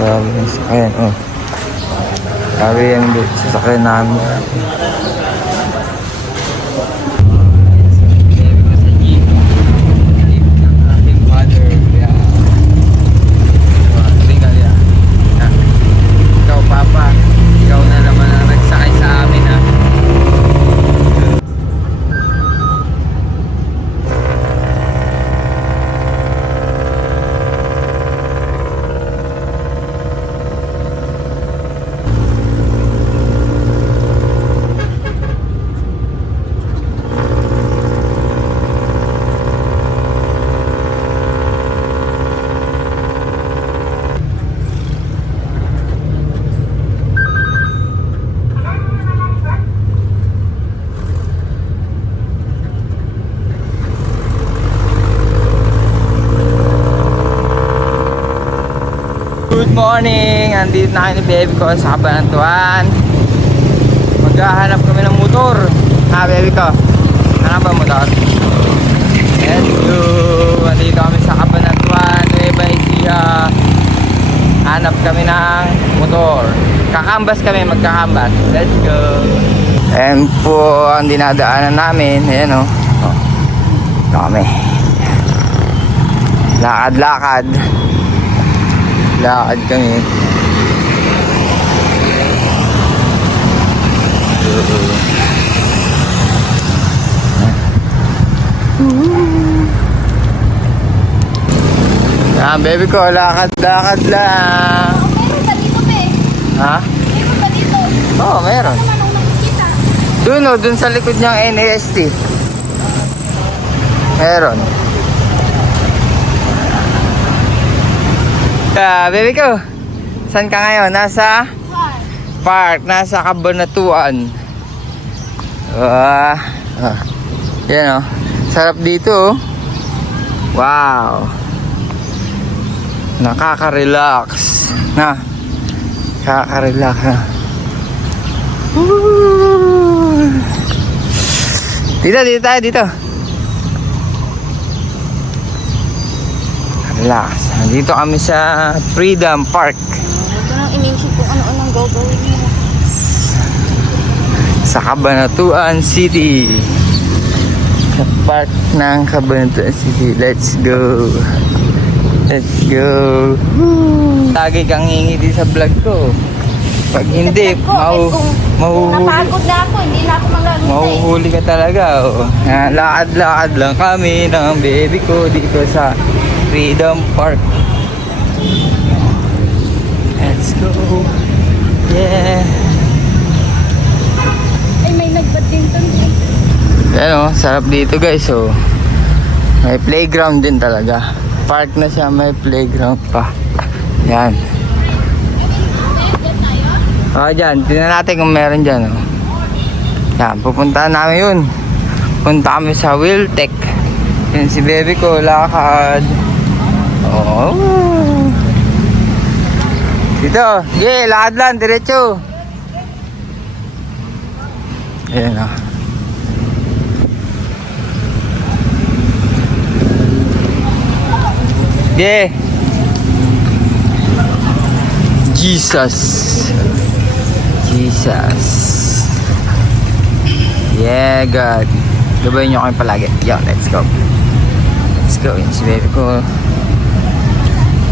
Grabe yung sasakyan, oh. Grabe yung sasakyan namin. Good morning! Andito na kayo ni baby ko sa Cabanatuan. Maghahanap kami ng motor. Ha, baby ko? Hanap ba motor? Let's go! Andito kami sa Cabanatuan, Nueva Ecija. Hanap kami ng motor. Kakambas kami, magkakambas. Let's go! Ayan po ang dinadaanan namin. Ayan o. Oh. Dami. Lakad-lakad. Lakad kami. Baby ko, lakad-lakad lang. Meron pa dito, pe. Ha? Meron pa dito. Oo, meron. Ano naman ang nakikita? Doon o, doon sa likod niyang NAST. Meron. Baby ko, saan ka ngayon? Nasa park, nasa Cabanatuan. Yan o, sarap dito. Wow, nakaka-relax na. Nakaka-relax na. Dito tayo, dito. Relax. Dito kami sa Freedom Park. Ito nang inisip kung ano-anong gagawin mo. Sa Cabanatuan City. Sa park ng Cabanatuan City. Let's go. Let's go. Lagi kang ngingiti sa vlog ko. Pag hindi, mahuhuli. Napagod na ako, hindi na ako magagawin. Mahuhuli ka talaga. Oh. Lakad-lakad lang kami ng baby ko dito sa Freedom Park. Let's go. Yeah. Ay, may nagbadminton eh. Yan o, sarap dito guys. So, may playground din talaga. Park na siya, may playground pa. Yan. Dyan. Tingnan natin kung meron dyan. Oh. Yan, pupuntahan namin yun. Punta kami sa Wiltec. Yan si baby ko, lakad. Oh. Dito. Yeah, lakad lang, diretso. Ayan o. Yeah. Jesus. Yeah, God. Gabayin nyo kami palagi. Yo, let's go. Let's go. Yan si baby ko.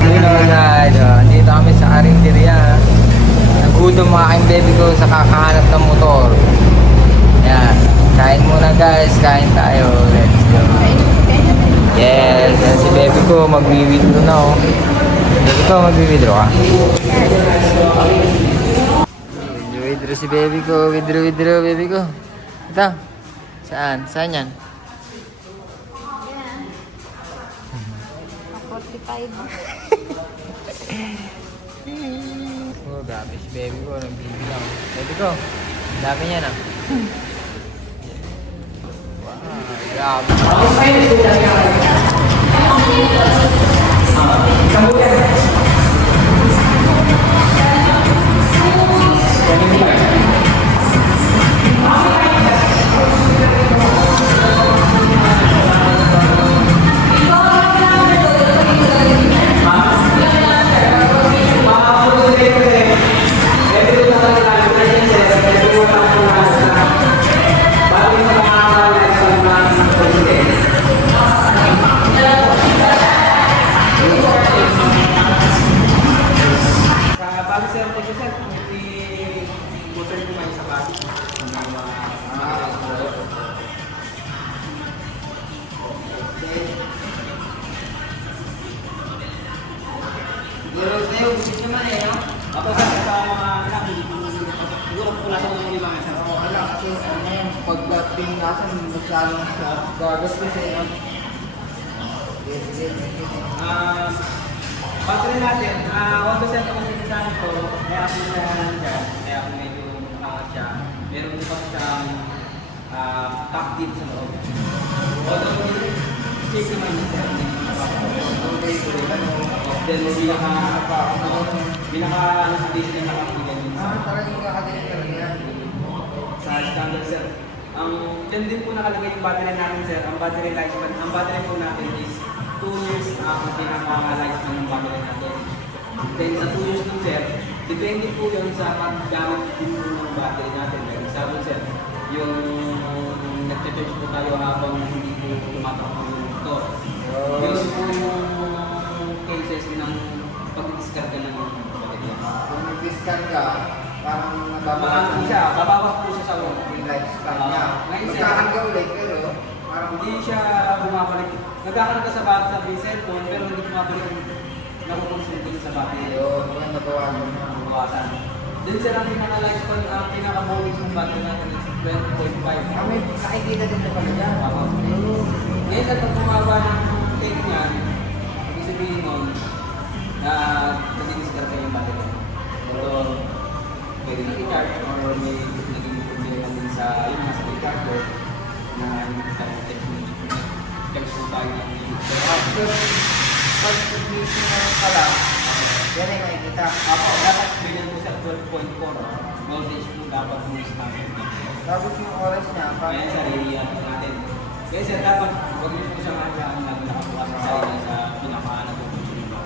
Hello guys. Dito kami sa Arinderia. Nagutom mga aking baby ko sa kakahanap ng motor. Yan. Kain muna guys. Kain tayo. Let's go. Yes. Yan si baby ko. Mag-withdraw na oh. Baby ko, mag-withdraw ka. Withdraw si baby ko. Withdraw baby ko. Ito. Saan? Saan yan? 45. Oh, grabe si baby ko. Nagbibilang. Baby ko, dami niya na. Wow, grabe. na yung gusto naman eh, no? Ako sir, sa mga anak, siguro kung nasa mga libangan sir. Oo, alam kasi ano yan, pagka pingasan, mas lalo sa gagastos eh, no? Yes, yes, yes. Battery natin, 1% ako sa ko, kaya ako na dyan, kaya ako medyo siya. Meron din pa siyang top deep sa loob. Although, check naman yung sir. Okay, so ano, Then, pinaka-nasa-base na nakakita yun. talagang kakagaling talaga yan. Sa standard sir. Yan din po nakalagay yung battery natin sir. Ang battery lifespan, ang battery po natin is 2 years ang pinaka-lifespan ng battery natin. Then sa 2 years nun sir, depende po yun sa paggamit din po ng battery natin. For example sir, yung nagte-charge po tayo habang hindi po tumatakbo yung motor. Yun po yung cases ng pag-discard ng battery. Kung nag-discount ka, parang Maano siya, babawas po siya sa ulo. yung lifespan niya. Ngayon, sir, Magkakarga ulit, pero parang hindi siya bumabalik. Nagkakarga sa bat sa cellphone pero hindi bumabalik ang nakukonsume din sa battery. yun, yung nabawasan mo. Bukasan. Din sir ang pinaka-lifespan, ang pinaka-bonus ng battery natin is 12.5. Kami, nakikita din na pala dyan. Ngayon sir, pag bumaba ng take niyan, ibig sabihin nun, na nag-discard yung battery. Pero, pwede na i-charge or may naging problema din sa yung nasa charger na hindi tayo text po tayo ng After, pag mismo ka lang, yan ay makikita. Ako, dapat bigyan po sa 12.4 voltage po dapat po standard. Tapos yung oras niya, Kaya parang sa area po natin. Kaya sir, dapat huwag niyo po siya mahagaan na nakabukas sa sarili sa pinakaano po po siya.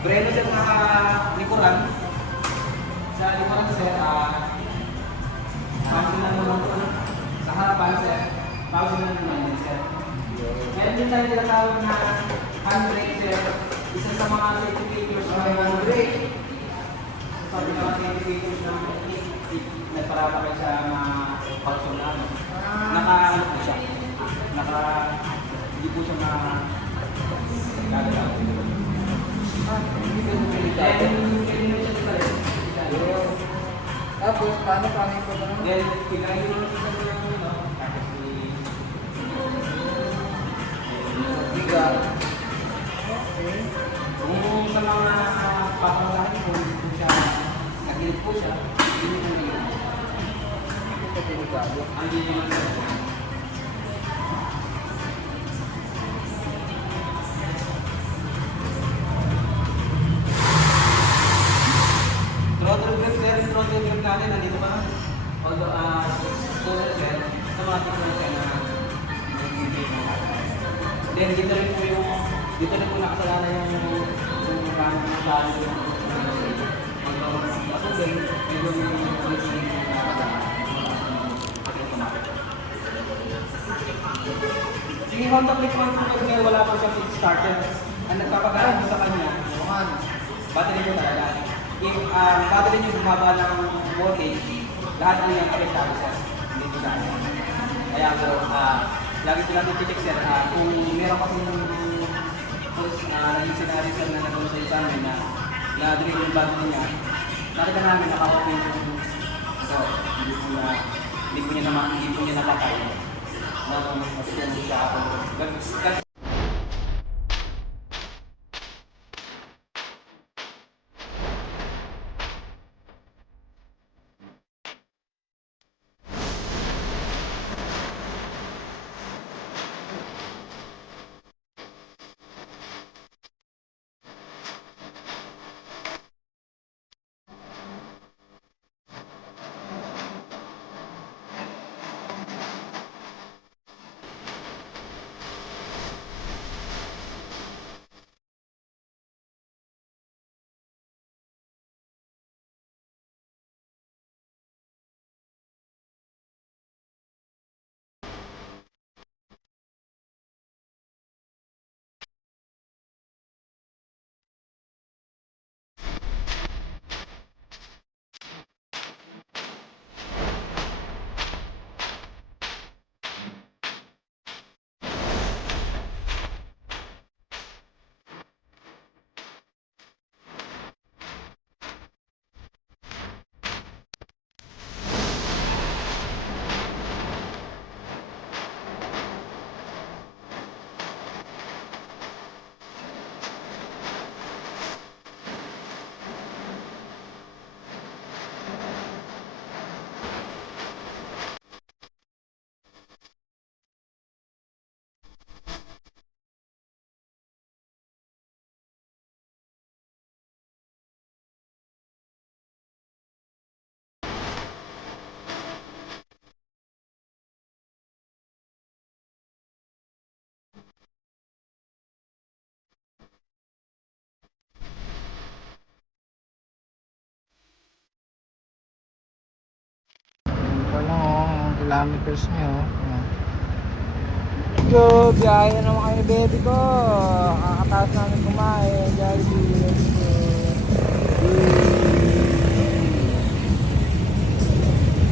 Breno sir, likuran. Sa likuran sir, pausin na naman po. Sa harapan sir, pausin na naman din sir. Meron din tayo tinatawag na handbrake sir. Isa sa mga certificators na may handbrake. Sa mga certificators na nagparapa kayo sa mga pausin namin. Naka-ano po siya. Hindi po siya gagalaw. tapos, paano yung pagkakas? Then, pinahin mo sa ano, tapos Biga. kung sa mga papalahin po, kung siya, nagilid po siya, hindi mo nagilid. Ito delikado. Ang hindi naman siya. Throttle grip sir, yung throttle grip natin, nandito ba? Although, total sir, sa mga throttle sir na nag-grip mo. Then, dito rin po nakasalanan yung plano ng ako din, medyo sige, contact click man po kasi ngayon wala pa siyang starter. Ang nagpapagalan po sa kanya, Bukan. battery niyo talaga. If battery niyo bumaba ng voltage, lahat ng yung apektado sir. Hindi po sana. Kaya po, lagi po natin check sir, kung meron kasi yung scenario sir na nagawin sa isa namin na na-drain yung battery niya, nakita namin naka-open yung so, hindi po niya napatay. Kasi yan siya ako. Ito lang ang kilometers nyo. Ayan. Go! Biyahe na naman kayo ni baby ko. Kakataas namin kumain. Jollibee. Let's go.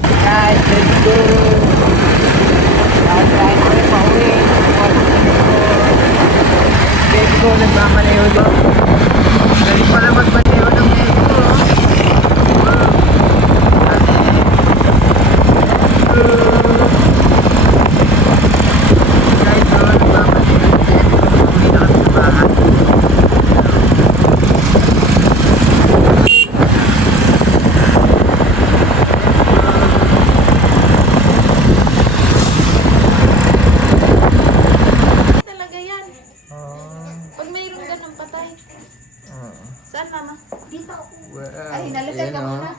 Guys, let's go! Kain ko rin pauwi. Baby ko nagmamanayo doon. Galing pala magmanayo ng baby ko. Talaga yan. Pag mayroong ganun patay. Saan mama? Dito ako. Wow. Ay, nalagay ka Ayan, oh. muna.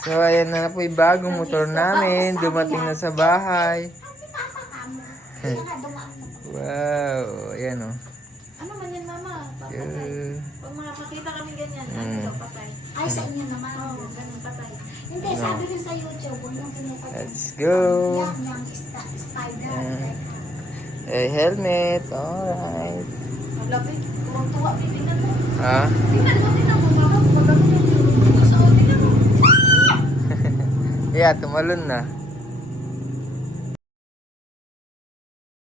So, ayan na po yung bagong motor namin. Dumating na sa bahay. Wow. Ayan o. Ano man yan mama? Papatay. Yeah. Pag makakita kami ganyan, Mm. ano patay. Ay, sa inyo naman. Oo, ganun patay. Hindi, sabi rin sa YouTube, kung yung pinapag- Let's go. Yan, yung spider. Eh, helmet. Alright. Maglapit. Tuwang-tuwa, tingnan mo. Ha? Tingnan mo, tingnan mo. Mama, kung magano yung tulog mo sa tingnan mo. Yeah, tumalon na.